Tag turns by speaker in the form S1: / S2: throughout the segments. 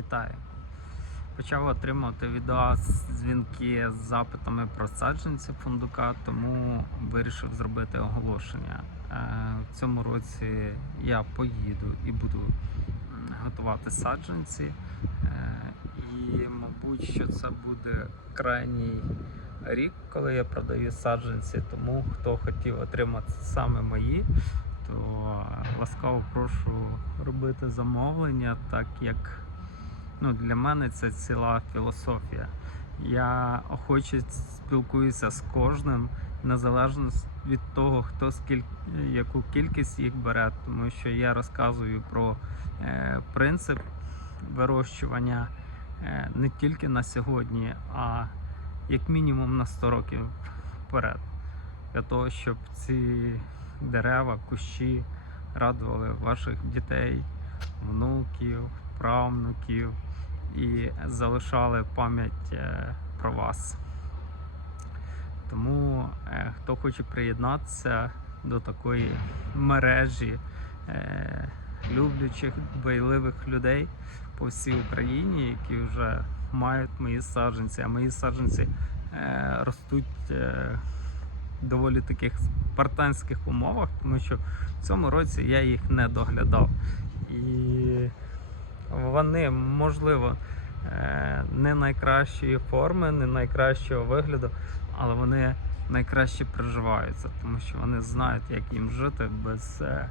S1: Вітаю. Почав отримувати відеодзвінки з запитами про саджанці фундука, тому вирішив зробити оголошення. Е, В цьому році я поїду і буду готувати саджанці. Е, І, мабуть, що це буде крайній рік, коли я продаю саджанці. Тому хто хотів отримати саме мої, то ласкаво прошу робити замовлення, так як ну, для мене це ціла філософія. Я охоче спілкуюся з кожним, незалежно від того, хто скільки яку кількість їх бере, тому що я розказую про е, принцип вирощування е, не тільки на сьогодні, а як мінімум на 100 років вперед. Для того, щоб ці дерева, кущі радували ваших дітей, внуків, правнуків і залишали пам'ять е, про вас. Тому е, хто хоче приєднатися до такої мережі е, люблячих, дбайливих людей по всій Україні, які вже мають мої саджанці, а мої саджанці ростуть доволі таких спартанських умовах, тому що в цьому році я їх не доглядав. І вони, можливо, е, не найкращої форми, не найкращого вигляду, але вони найкраще приживаються, тому що вони знають, як їм жити без, е,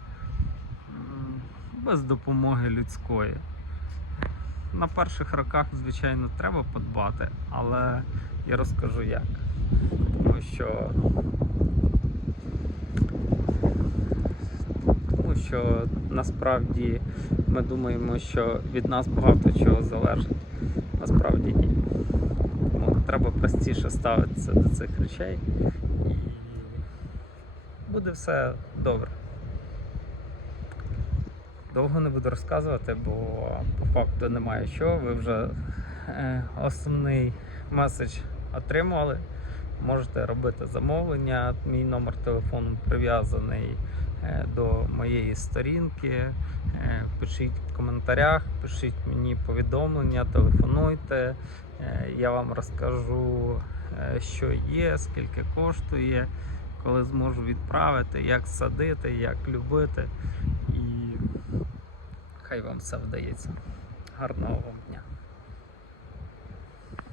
S1: без допомоги людської. На перших роках, звичайно, треба подбати, але я розкажу як. Тому що тому що насправді ми думаємо, що від нас багато чого залежить. Насправді ні. Тому треба простіше ставитися до цих речей і буде все добре. Довго не буду розказувати, бо по факту немає що. Ви вже е, основний меседж отримали. Можете робити замовлення. Мій номер телефону прив'язаний е, до моєї сторінки. Е, Пишіть в коментарях, пишіть мені повідомлення, телефонуйте. Е, Я вам розкажу, що є, скільки коштує, коли зможу відправити, як садити, як любити. І хай вам все вдається. Гарного вам дня!